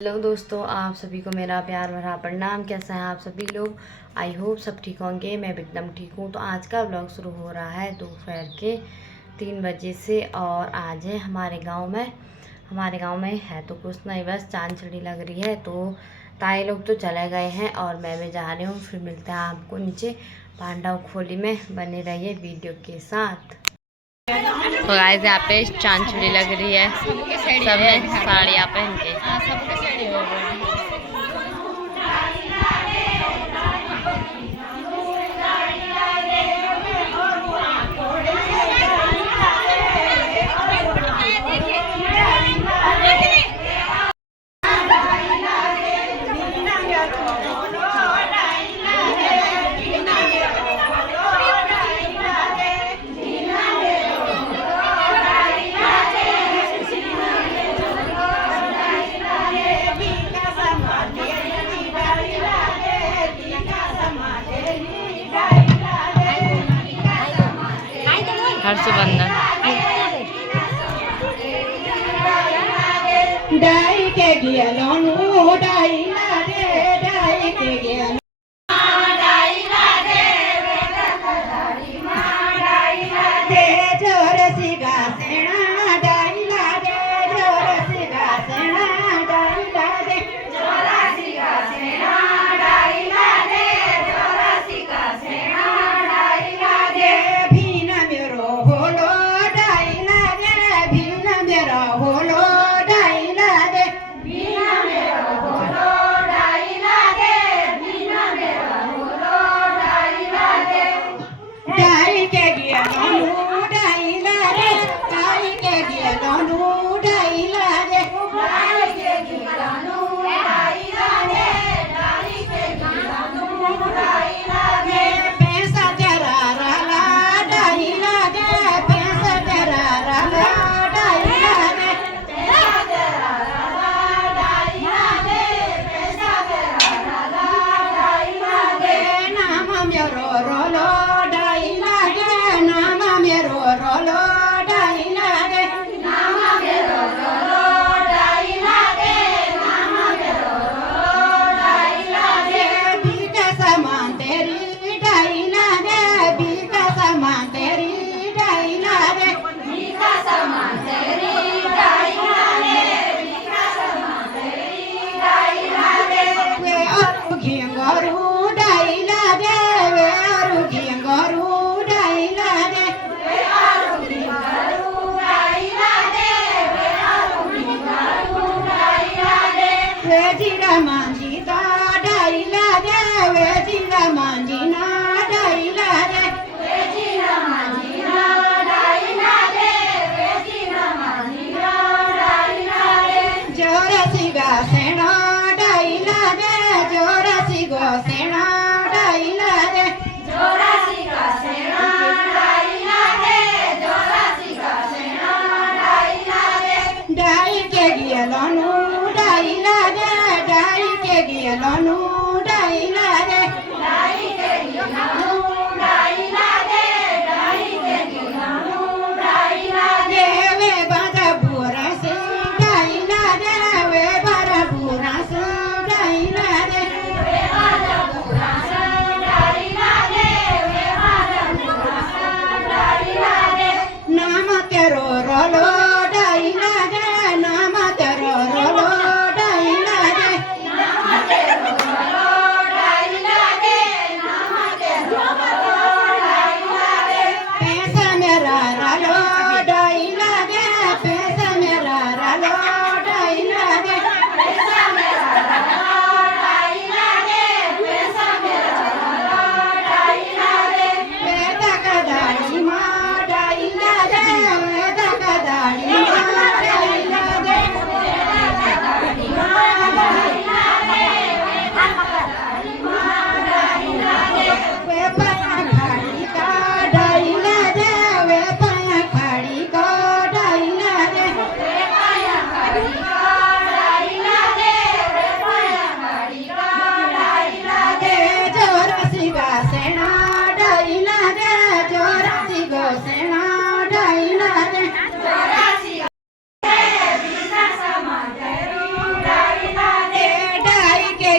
Hello दोस्तों, आप सभी को मेरा प्यार भरा प्रणाम। कैसे हैं आप सभी लोग? आई होप सब ठीक होंगे। मैं भी एकदम ठीक हूँ। तो आज का व्लॉग शुरू हो रहा है दोपहर के 3 बजे से। और आज है हमारे गांव में है तो कुछ नहीं, बस चांद चढ़ी लग रही है। तो ताए लोग तो चले गए हैं और मैं भी जा रही हूँ। फिर मिलते हैं आपको नीचे पांडव खोली में। बने रहिए वीडियो के साथ। तो गाइस यहाँ पे चांद चढ़ी लग रही है, सबने साड़ियाँ पहन के। हर्षबंधन डाई के गियलोनु डाई लागे डाई के गियलो डाई लागे डाई लागे जोर सिगा सेना डाई लागे जोर सिगा सेना डाई लागे जोर सिगा सेना डाई लागे जोर सिगा सेना डाई लागे भीना मेरो होलो डाई लागे भीना मेरो होलो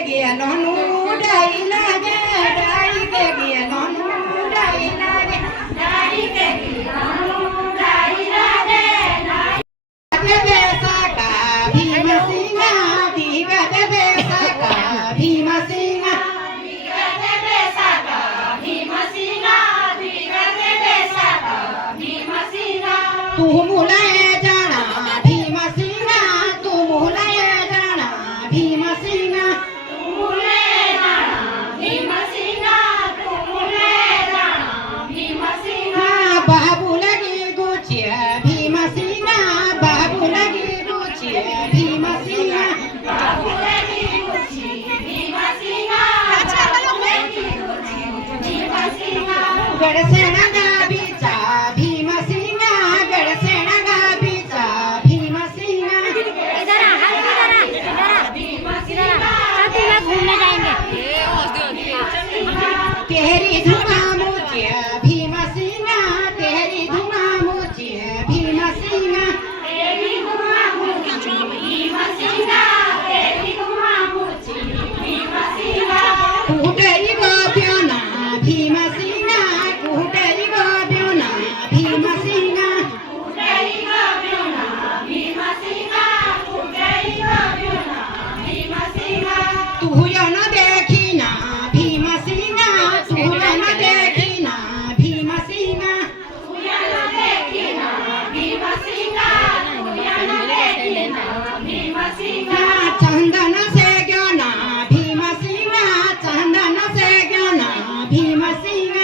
ગયા નોનું ડાઈ લાગે ડાઈ કે ગયા નોનું ડાઈ લાગે ડાઈ કે ગયા નોનું ડાઈ લાગે ડાઈ બેસાકા ભીમસિંહ દીગત બેસાકા ભીમસિંહ દીગત બેસાકા ભીમસિંહ દીગત બેસાકા ભીમસિંહ તું મુલાય જાણા ભીમસિંહ તું મુલાય જાણા ભીમસિંહ તું મુલાય જાણા ભીમસિંહ તું મુલાય જાણા ભીમસિંહ બાબુ લગી ગુચિયા ભીમસિંહ બાબુ લગી ગુચિયા ભીમસિંહ બાબુ લગી ગુચી ભીમસિંહ બાબુ લગી ગુચી ભીમસિંહ ગડસેણા ગાબીચા ભીમસિંહ ગડસેણા ગાબીચા ભીમસિંહ इधर आ हाथ इधर आ इधर आ साथी लोग घूमने जाएंगे तेरी धुआं मुझिया भीमसिंह तेरी धुआं मुझिया भीमसिंह तेरी धुआं मुझिया भीमसिंह तेरी धुआं मुझिया भीमसिंह कुटरी गोप्योना भीमसिंह कुटरी गोप्योना भीमसिंह कुटरी गोप्योना भीमसिंह कुटरी गोप्योना भीमसिंह तू यो न देखी ना भीमसिंह तू यो न देखी ना भीमसिंह तू यो न देखी ना भीमसिंह तू यो न देखी ना भीमसिंह चंदन से गयो ना भीमसिंह चंदन से गयो ना भीमसिंह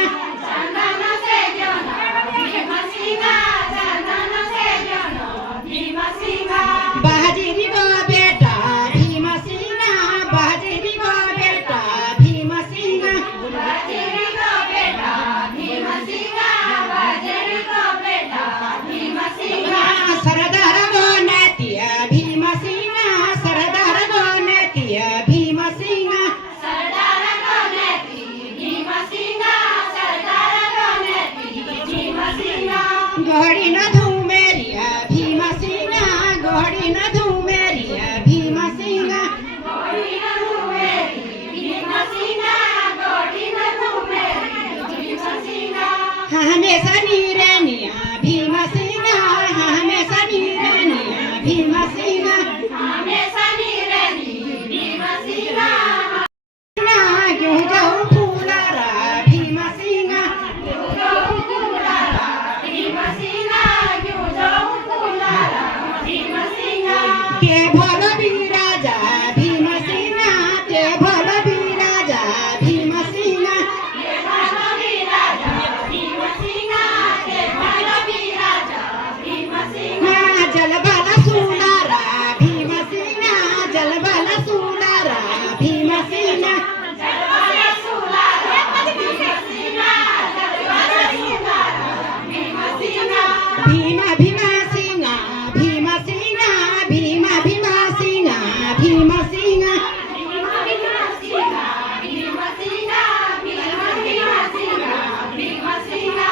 चंदन से गयो ना भीमसिंह चंदन से गयो ना भीमसिंह बाजीरी गो बेटा भीमसिंह बाजीरी गो बेटा भीमसिंह बाजीरी गो बेटा भीमसिंह बाजीरी गो बेटा भीमसिंह सरदार गो नेतिया भीमसिंह सरदार गो नेतिया भीमसिंह सरदार गो नेती भीमसिंह सरदार गो नेती भीमसिंह घोड़ी न धूमेरिया भीमसिंह घोड़ी न धूमेरिया भीमसिंह घोड़ी न धूमेरी भीमसिंह घोड़ी न धूमेरी भीमसिंह हमेशा नीरनिया भीमसिंह हमेशा नीरनिया भीमसिंह हमेशा नीरनी भीमसिंह क्यों जाऊं फूलारा भीमसिंह क्यों जाऊं फूलारा भीमसिंह क्यों जाऊं फूलारा भीमसिंह के भलो बिराजा भीमसिंह के भलो बिराजा भीमसिंह के भलो बिराजा भीमसिंह के भलो बिराजा भीमसिंह जलबाला सुनारा भीमसिंह जलबाला सुनारा भीमसिंह जलबाला सुनारा भीमसिंह जलबाला सुनारा भीमसिंह भीमा भीमा सिंह भीमसिंह भीमा भीमा सिंह भीमसिंह भीमा भीमा सिंह भीमसिंह भीमा भीमा सिंह भीमसिंह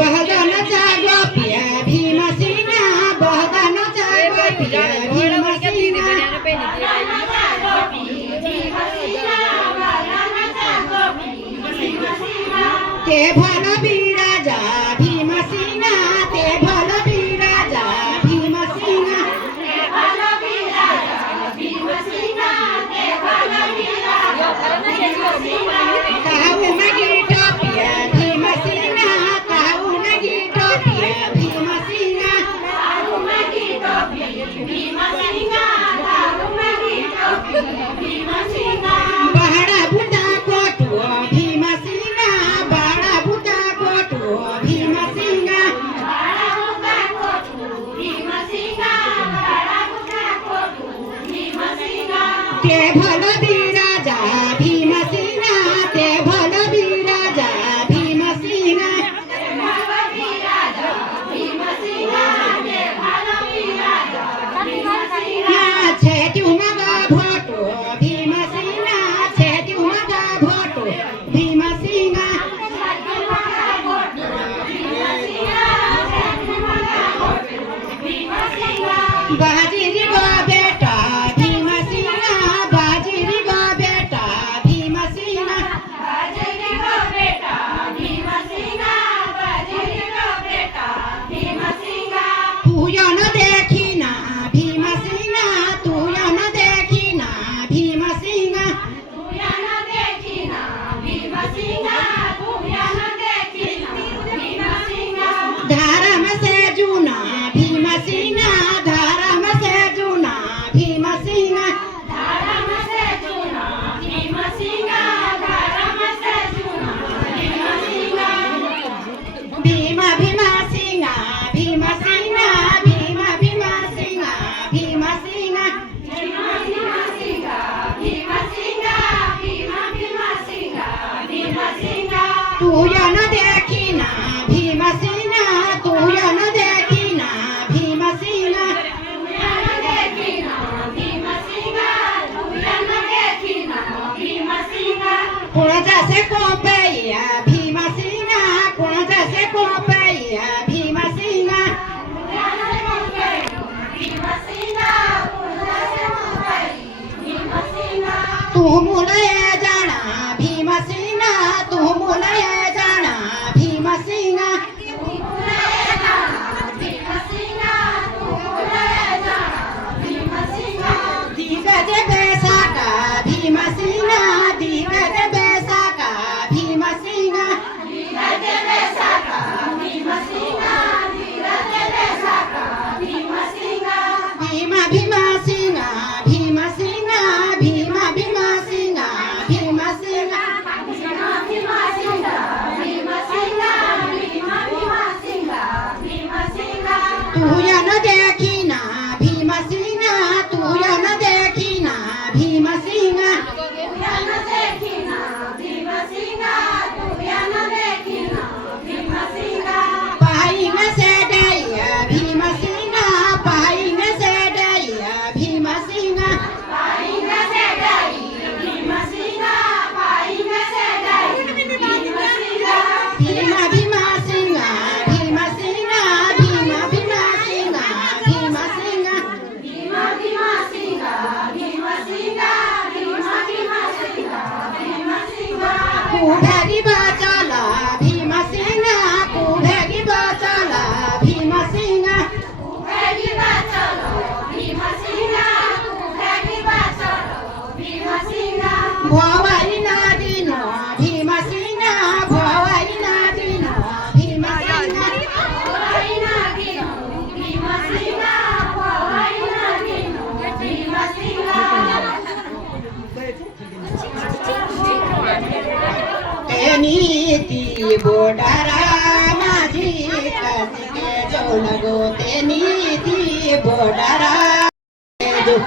बहदन जागो पिया भीमसिंह बहदन जागो पिया भीमसिंह ते भल बिराजा भीमसिंह ते भल बिराजा भीमसिंह ते भल बिराजा भीमसिंह ते भल बिराजा काऊ नगी टोपिया भीमसिंह काऊ नगी टोपिया भीमसिंह काऊ नगी टोपिया भीमसिंह काऊ नगी टोपिया भीमसिंह बहड़ा बुटा कोटुओ भीमसिंह बहड़ा बुटा कोटुओ भीमसिंह बहड़ा बुटा कोटुओ भीमसिंह बहड़ा बुटा कोटुओ भीमसिंह ते भल बिराजा भीमसिंह ते भल बिराजा भीमसिंह ते भल बिराजा भीमसिंह ते भल बिराजा भीमसिंह छेटू मगा भोटो भीमसिंह छेटू मगा भोटो भीमसिंह बाजीरी गो बेटा भीमसिंह बाजीरी गो तू या न देखी ना भीमसेना तू या न देखी ना भीमसेना कुणाचा से कोपैया भीमसेना कुणाचा से कोपैया भीमसेना तू मुलया जाना भीमसेना तू मुलया जाना भीमसेना दिग्गज बैसाका भीमसेना दिग्गज बैसाका भीमसेना भीमा भीमसेना भीमसेना भीमा भीमसेना भीमसेना तू या न देखी ना भीमसेना तू या न देखी ना भीमसेना पाई में से डैया भीमसेना पाई में से डैया भीमसेना भीमा भीमसेना भीमसेना भीमा भीमसेना भीमसेना कुढरी बचला भीमसेना कुढरी बचला भीमसेना भवाई नादिन भीमसेना भवाई नादिन भीमसेना तेनी ती बोडारा माझी कसिके जाऊ लगो तेनी ती बोडारा जो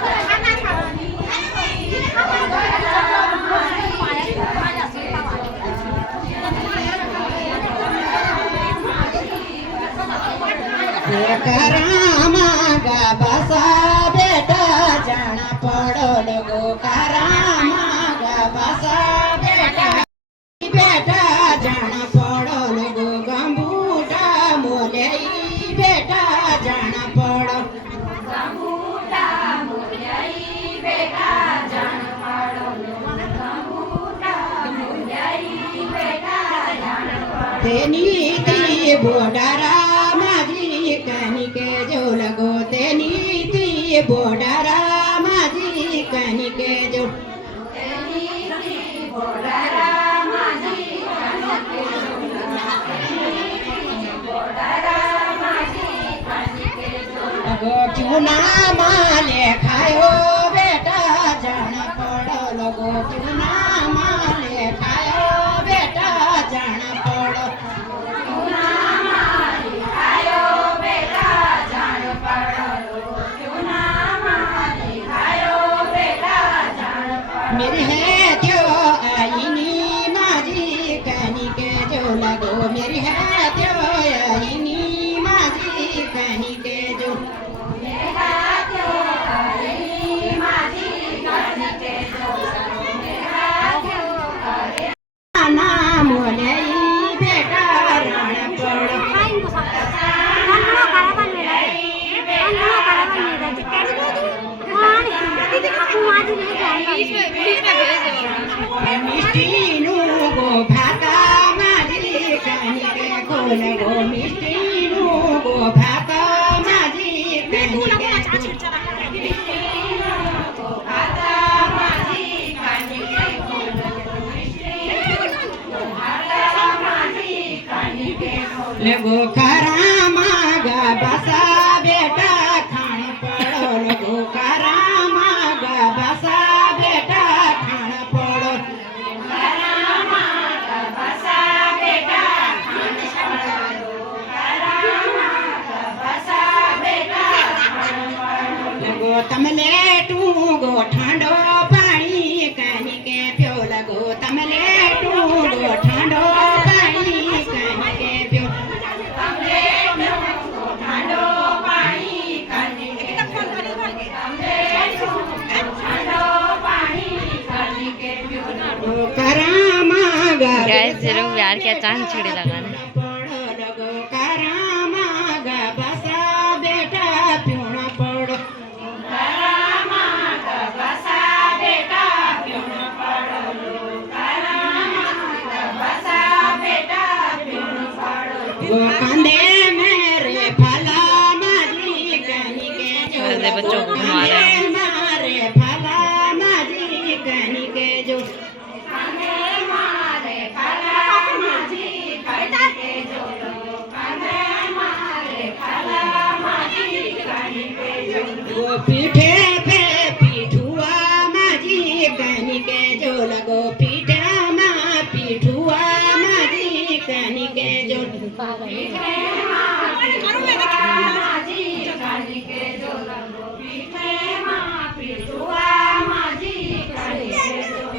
करामा गा बसा बेटा जाना पड़ो लगो करामा गा बसा बेटा बेटा जाना पड़ो लगो गंबूटा मोले बेटा जाना पड़ो तेनी ती बोडारा माझी कनिके जो लगो तेनी ती बोडारा माझी कनिके जो लगो क्यों ना माले खायो बेटा जाना पड़ो लगो क्यों ना माले खायो बेटा जाना पड़ो मेरे है त्यो आईनी माझी कनिके जो लगो मेरे है त्यो आईनी माझी कनिके जो ना मोले बेटा रण पड़ो मिष्टीनु गो भाका माझी कनिके को लगो मिष्टीनु गो भाका माझी कनिके लगो करामा गा बसा बेटा खान पड़ो लगो करामा गा बसा बेटा खान पड़ो लगो तमले टू गो ठांडो पानी कनिके प्यो लगो तमले टू गो ठांडो पानी गाइस जरा यार क्या चांद छिड़े लगाने बच्चों को घुमा रहे हैं। पीठे पे पीठुआ माजी कनी के जो लगो पीठा मा पीठुआ माजी कनी के जो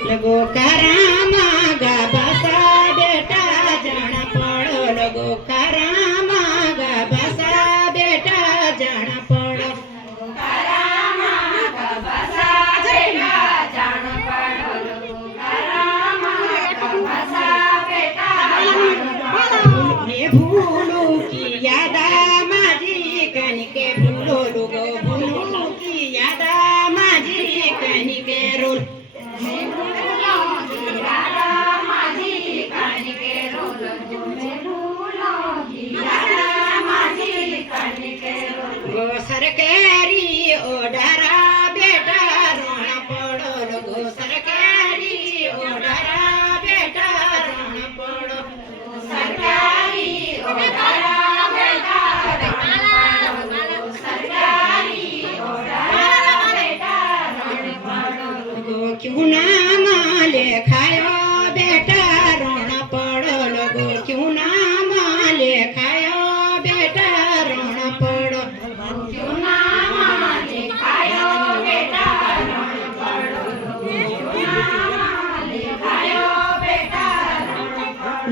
लगो करामा गा बसा बेटा जान पड़ो लगो करामा गा बसा बेटा जान पड़ो भूलू की यादा माजी कनी के भूलो लोगो भूलू की यादा माजी कनी के रोल सरकारी ओडरा बेटा रोण पड़ो लोगो सरकारी ओडरा बेटा रोण पड़ो सरकारी ओडरा बेटा सरकारी ओडरा बेटा रोण पड़ो क्यों ना माले खायो बेटा रोण पड़ो लोगो क्यों ना माले खायो बेटा रोण पड़ो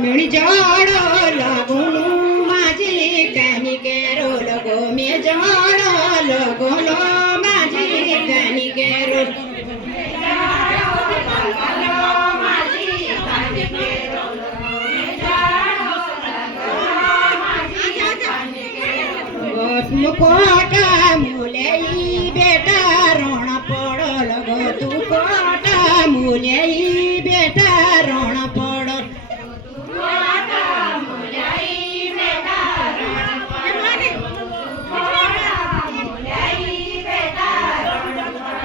मिल जोड़ो लगुनु माजी कनी के रो लगो में जोड़ो लगो लो माजी कनी के रो कोटा मूले बेटा रोण पड़ो लगो तू कोटा मूले बेटा रोण पड़ो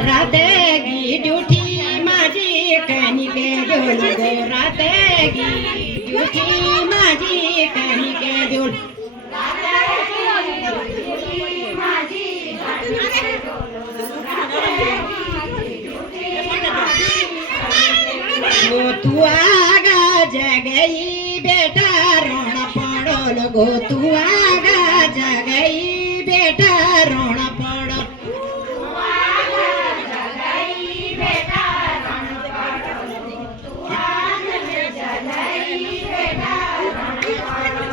रातेगी ड्यूटी माजी कनी के जो लगो रातेगी ड्यूटी माजी कनी के जो तू आगा जगई बेटा रोण पड़ो लगो तू आगा जगई बेटा रोण पड़ो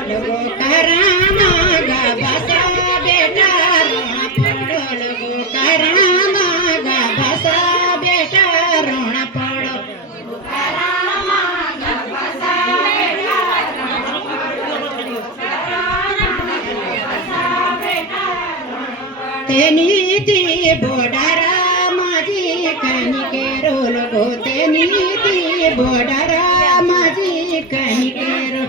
लगो करामा गा बसा बेटा रोण पड़ो लगो करामा गा बसा बेटा रोण पड़ो तेनीति बोडरा माजी कनी के रो लगो तेनीति बोडरा माजी कनी के रो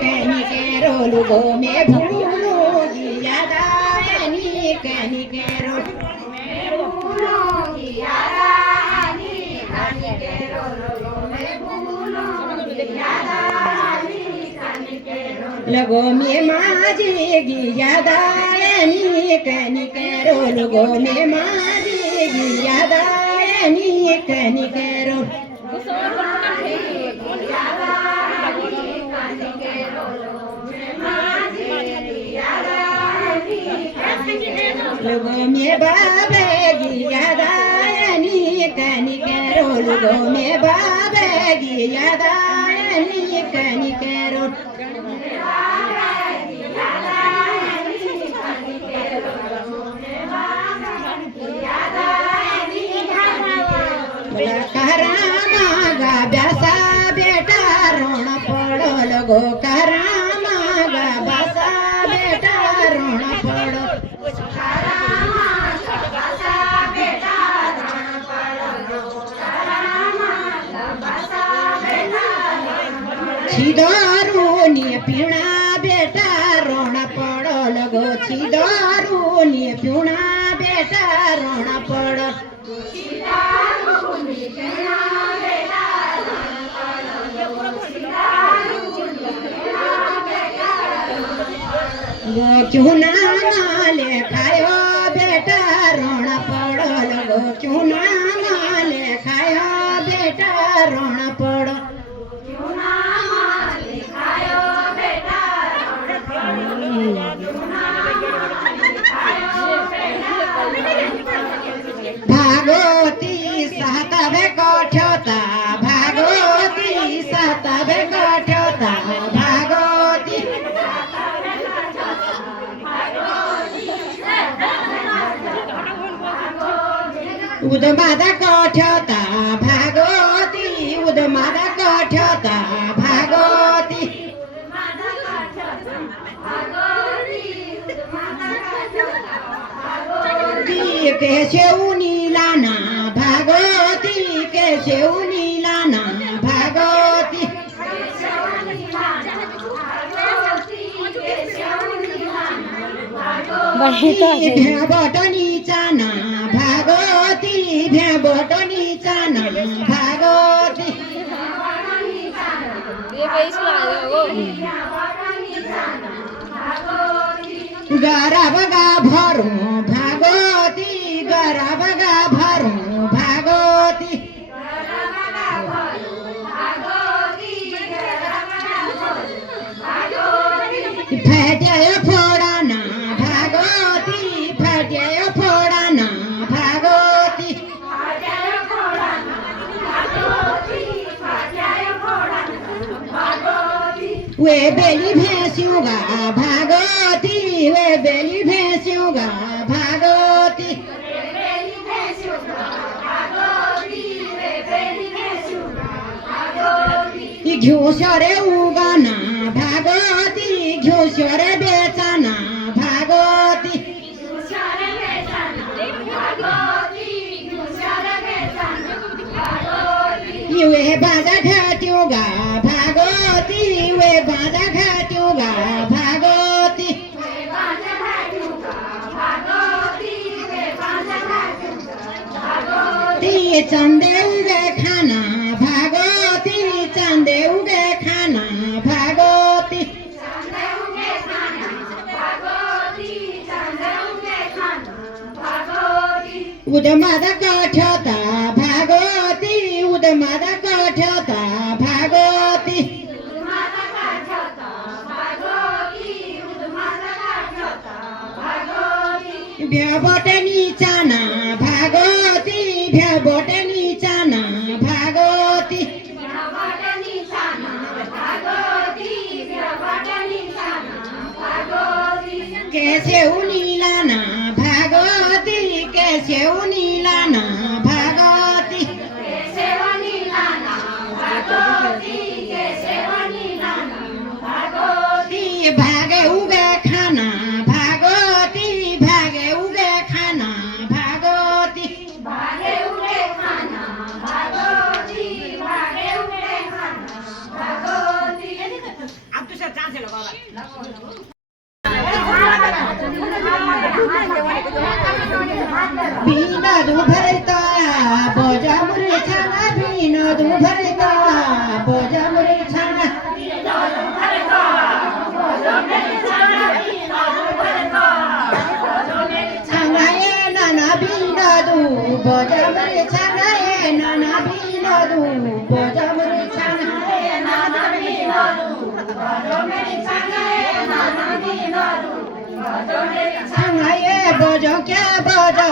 कनी के रो लगो में भूलो यादा कनी के रो लगो में माजी गियादायनी कनी करो लगो में माजी गियादायनी कनी करो लगो में बाबे गियादायनी कनी करो लगो में बाबे गियादायनी कनी करो रण पडो छिदारुनी पिणा बेटा रण पडल गो छिदारुनी पिणा बेटा रण पडल गो क्यों ना माले खायो बेटा रण पडल गो क्यों ना माले खायो बेटा रण पडल भागवती सातावे कठ्योता भागवती सातावे कठ्योता भागवती उदमादा कठ्योता भागवती उदमादा कठ्योता भागवती केशवनी लाना भागवती केशवनी लाना भागवती भ्याबटनी चाना भागवती भ्याबटनी चाना भागवती गरा बगा भरू भागवती गरा बगा भरू भागवती फट्याय फोडाना भागवती फट्याय फोडाना भागवती वे बेली भेस्युगा भागवती वे बेली भेस्युगा भागवती घ्योसरे उगाना भागवती घ्योसरे बेचाना भागवती वे बाजा घाट्योगा भागवती वे बाजा घाट्योगा भागवती ती चंदे उगे खाना भागवती चंदे उगे खाना भागवती उदमादा कठ्योता भागवती उदमादा कठ्योता भागवती भ्याबटनी चाना भागवती भ्याबटनी चाना भागवती कैसे उनीलाना भागवती कैसे उनीलाना भागवती भागे उगे खाना भागवती भागे उगे खाना भागवती अब दूसरा चांस है लगा बिनोद भरता बोजामुरे छाना बिनोद भरता बोजामुरे छाना छाना ये नाना बिनोद बोजामुरे छाना ये नाना बिनोद बोजामुरे छाना छानाये बजो क्या बजो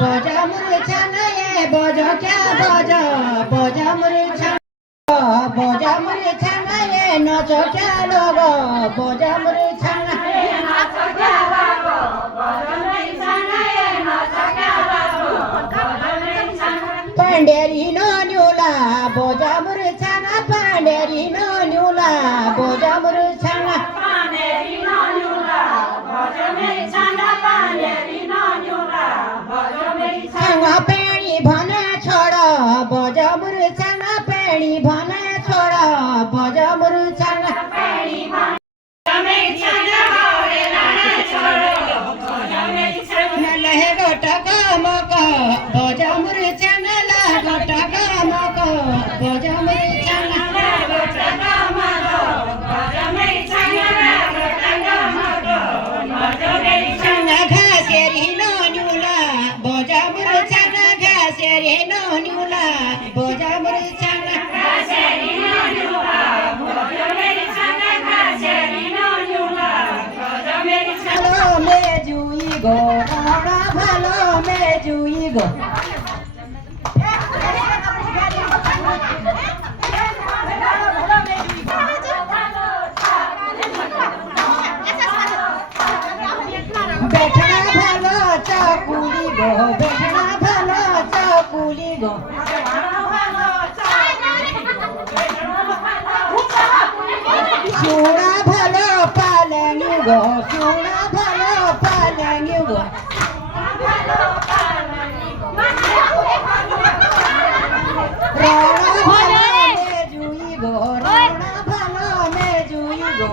बजा मुरे छानाये बजो क्या बजो बजा मुरे छाना बजा मुरे छानाये नाचो क्या लोगो बजा मुरे छाना पांडेरी नो न्यूला बजा मुरे छाना पांडेरी नो न्यूला बजा मुरे छाना go. बैठना भालो चकुली गो बैठना भालो चकुली गो सुना भालो पालंगी गो सुना भालो पालंगी गो रोना भालो में जुई गो रोना भालो में जुई गो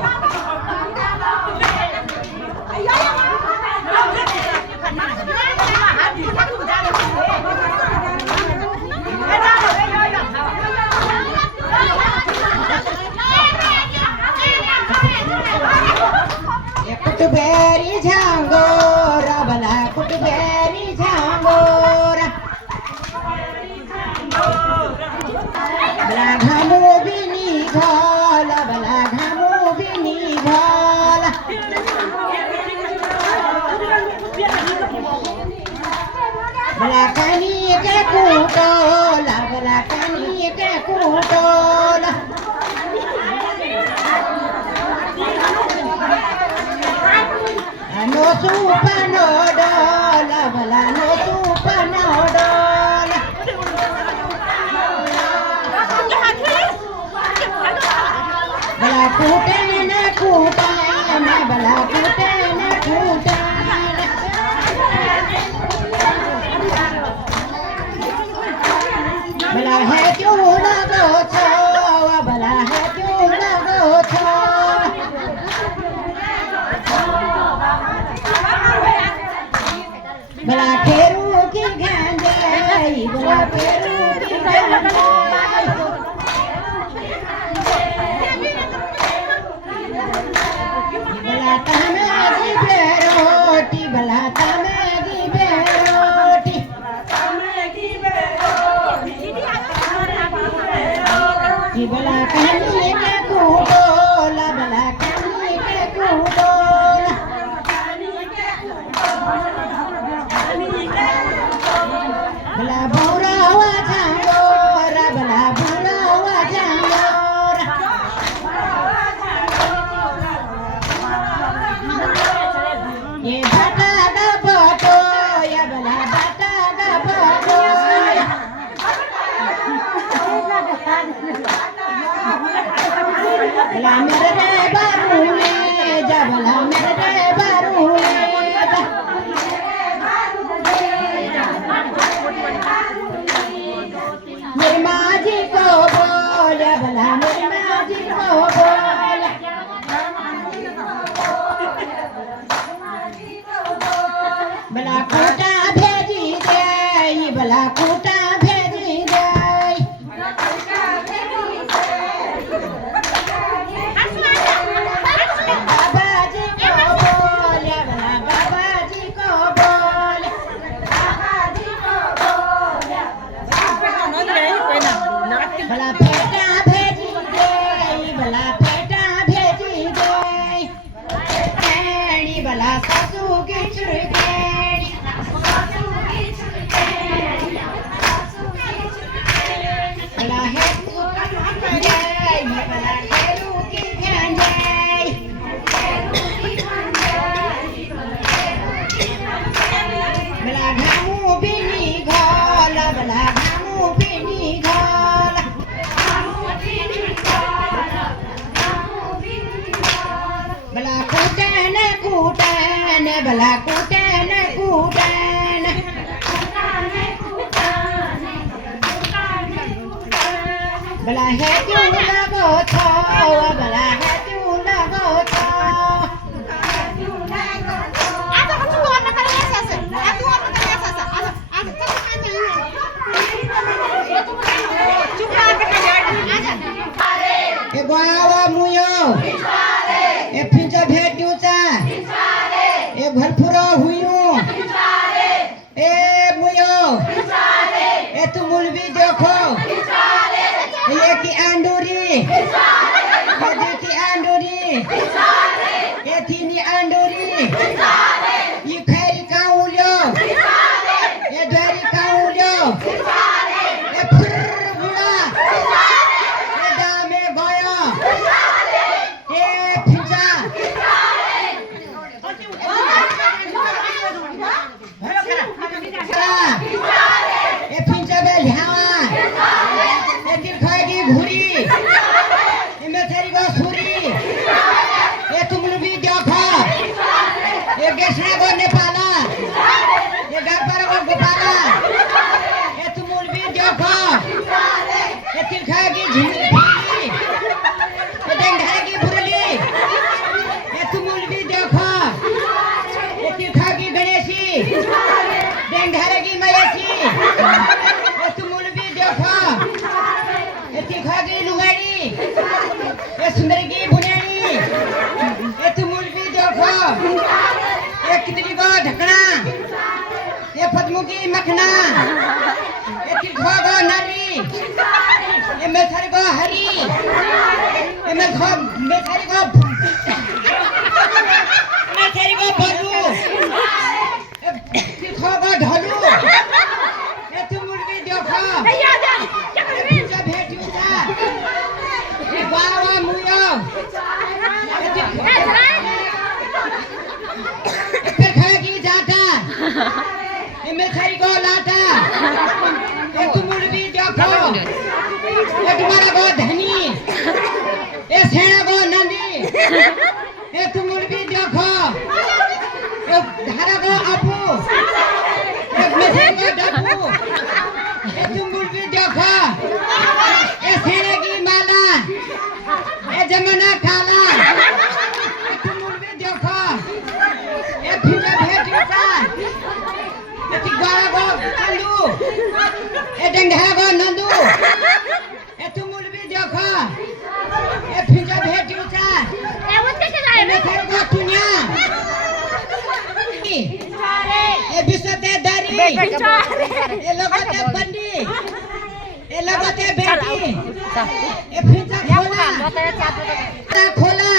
कुटबेरी झांगोरा बला कुटबेरी झांगोरा बला घामो बिनी घाला बला घामो बिनी घाला बला कनी के कुटोला बला कनी के कुटोला no supa no dola bala no supa no dola bala kute na kuta na bala kute na kuta bala hai kyu na go chawa bala hai kyu na go chawa बला फेरू की गंजाई बला फेरू की गंजाई बला तमेगी बेरोटी बला तमेगी बेरोटी बला कनी के कुटोला बला कनी के कुटोला बला बुरावा झांगोरा बला बुरावा झांगोरा ये बाटा दा बाटो या बला बाटा दा बाटो बला मेरे रे बारूले जा बला मेरे रे बारूले मेरी माँ जी को बोला भला मेरी माँ जी को बोला भला कोटा भेजी दे भला कोटा भेजी दे बाबा जी को बोले भला बाबा जी को बोले भला बेटा भेजी दे भला बेटा भेजी दे केड़ी भला सासू की छुड़केड़ी भला है जय भला हेरू की जय भला घामू बिनी घोला भला घामू बिनी घोला भला कूटन कूटन भला कूटन कूटन भला है क्यों लगो छो भला है क्यों लगो छो ए गोवा मुयो ए फिंचा भेट्यूचा ए घरफुरा हुइयो ए मुयो ए तू मुलवी देखो ये की अंडूरी ये की अंडूरी ये थीनी अंडूरी ये खैरी काउलो ये द्वारी ये कृष्णा को नेपाला ये गापर को गोपाला ये तुमुल भी देखो ये तिरखा की झिंगली ये डेंढा की बुरली ये तुमुल भी देखो ये तिरखा की गणेशी डेंढा की मयसी ये तुमुल भी देखो ये तिरखा की लुगाड़ी ये सुंदर की बुनियाड़ी ये तुमुल भी देखो ये कितनी को ढकना ये पद्मू की मखना ये तिरखा को नारी ये मेथर को हरी ये मेथरी को बलू ये तिरखा को ढोलू ये तुमुल भी देखो ये भेटियो था ये बावा मुयो मेथरी को लाटा ये तुमुल भी देखो ये तुम्हारा को धनी ये सेना को नंदी ये तुमुल भी देखो ये धारा को अपू ये मेथरी को डपू ये तुमुल भी देखो ये सेना की माला ये जमाना काला ये तुमुल भी देखो ये फिजा भेटूता ये तिगवारा को चंदू ये डेंढा को नंदू ये तुमुल भी देखो ये फिजा भेटूता ये मेथर को टुनिया ये बिसते दारी ये लगते बंदी ये लगते बेटी ये फिजा खोला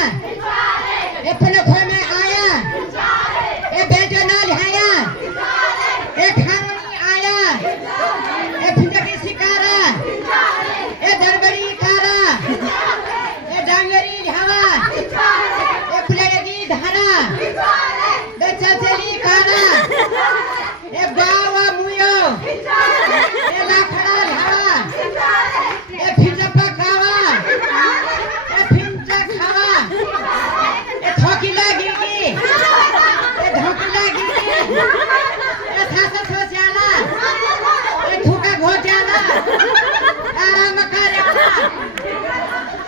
ये पलखों में आया ये बेटा ना लिहाया ये खानोनी आया ये फिजा की शिकारा ये दरबरी कारा ये डांगरी ढावा ये फुलेरे की धारा ये चचेली कारा ये बावा मुयो ये लाखड़ा ढावा ये फिजा पकावा ये फिजा खावा ये थोकिला गिरगी ये धोकिला गिरगी ये सासा सोचाला ये थूका घोटाला आराम कराला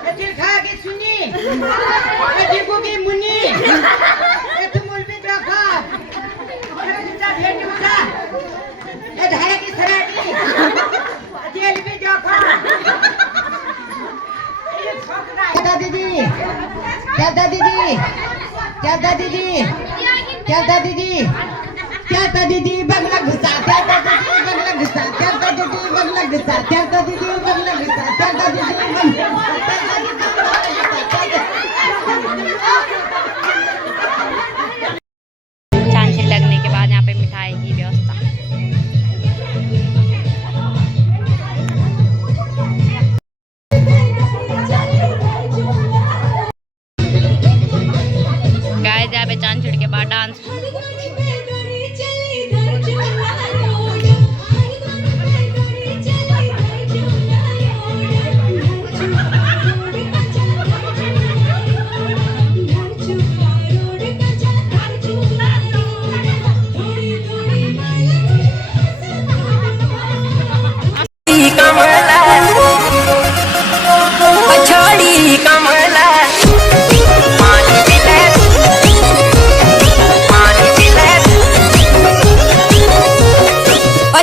ये तिरखा की सुनी ये डिबू की मुनी ये तुमुल भी देखो ये जिंदा भेटी उठा ये धारा की सराटी जेल भी देखो क्या दीदी क्या दीदी क्या दीदी क्या दीदी क्या दीदी बगला घुसा क्या दीदी बगला घुसा क्या दीदी बगला घुसा क्या दीदी बगला घुसा क्या दीदी चांचल लगने के बाद यहाँ पे मिठाई की व्यवस्था। गाय जहाँ पे चांचल के बाद डांस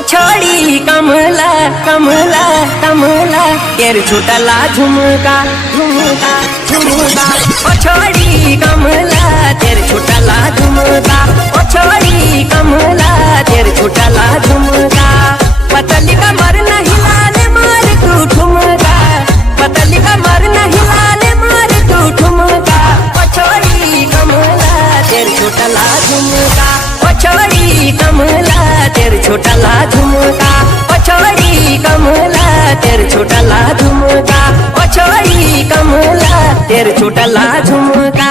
छोड़ी कमला कमला कमला तेर छुटला झुमका झुमका झुमका ओ छोड़ी कमला तेर छुटला झुमका ओ छोड़ी कमला तेर छुटला झुमका पतली कमर नहीं लाले मार तू ठुमका पतली कमर नहीं लाले मार तू ठुमका ओ छोड़ी कमला तेर छुटला झुमका ओ छोड़ी कमला तेर छोटला झुमका ओ छोड़ी कमला तेर छोटला झुमका ओ छोड़ी कमला तेर छोटला झुमका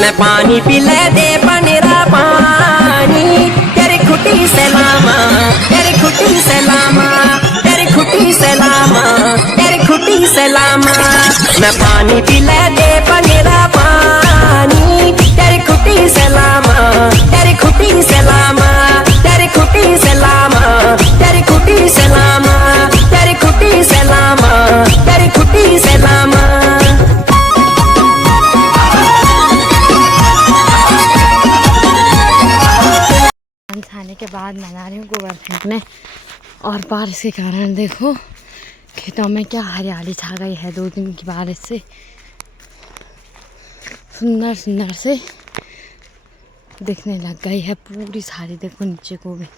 मैं पानी पिला दे पनेरा खाने के बाद मैं जा रही हूँ गोबर फेंकने। और बारिश के कारण देखो खेतों में क्या हरियाली छा गई है 2 दिन की बारिश से। सुंदर सुंदर से दिखने लग गई है पूरी सारी, देखो नीचे को भी।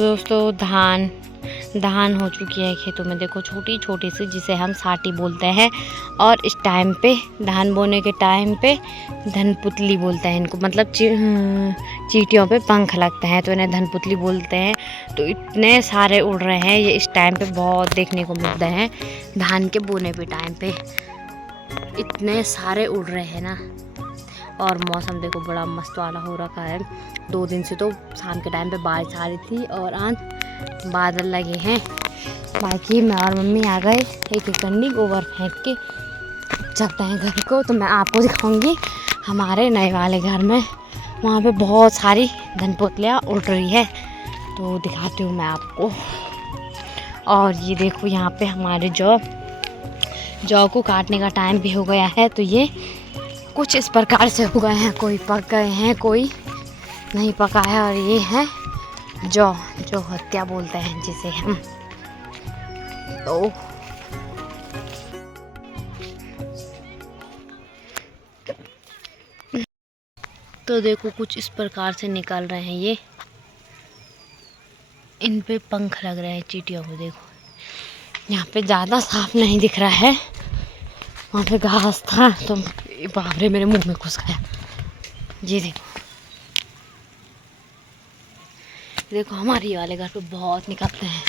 दोस्तों धान हो चुकी है खेतों में, देखो छोटी छोटी सी, जिसे हम साटी बोलते हैं। और इस टाइम पे धान बोने के टाइम पे धनपुतली बोलते हैं इनको, मतलब चींटियों पे पंख लगते हैं तो इन्हें धनपुतली बोलते हैं। तो इतने सारे उड़ रहे हैं, ये इस टाइम पे बहुत देखने को मिलते हैं। धान के बोने पे टाइम पे इतने सारे उड़ रहे हैं ना। और मौसम देखो बड़ा मस्त वाला हो रखा है। 2 दिन से तो शाम के टाइम पे बारिश आ रही थी और आज बादल लगे हैं। बाकी मैं और मम्मी आ गए एक कंडी गोबर फेंक के चलते हैं घर को। तो मैं आपको दिखाऊंगी हमारे नए वाले घर में, वहाँ पे बहुत सारी धनपुतलियाँ उड़ रही है, तो दिखाती हूँ मैं आपको। और ये देखो यहाँ पे हमारे जौ को काटने का टाइम भी हो गया है। तो ये कुछ इस प्रकार से हो गए हैं, कोई पक गए हैं कोई नहीं पका है। और ये है जो हत्या बोलते हैं जिसे हम। तो देखो कुछ इस प्रकार से निकल रहे हैं ये, इन पे पंख लग रहे हैं चींटियों को। देखो यहाँ पे ज़्यादा साफ नहीं दिख रहा है, वहाँ पे घास था तो बाप रे मेरे मुंह में घुस गया। ये देखो हमारे वाले घर पे बहुत निकलते हैं।